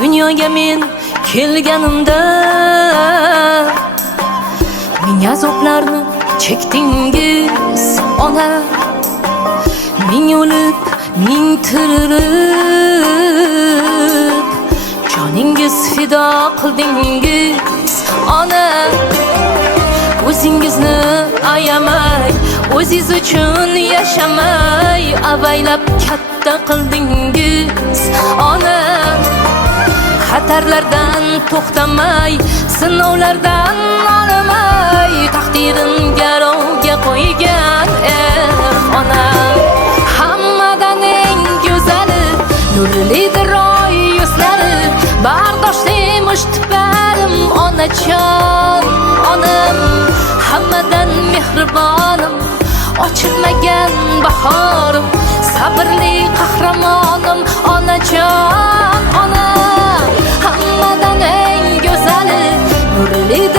Dunyoga men kelganimda ming azoblarni chekdingiz ona. Ming o'lib, ming tirilib joningiz fido qildingiz ona. O'zingizni ayamay, o'zingiz uchun yashamay avaylab katta qildingiz ona. Xatarlardan to'xtamay, sinovlardan olamay taqdirin garovga qo'ygan ona. Hammadan eng go'zali, nurlidir oy yuzlari, bardoshli mushtparim onajon onam. Hammadan mehribonim, ochilmagan bahorim, sabrli qahramonim onajon onam. Hammadan eng go'zali, nurlidir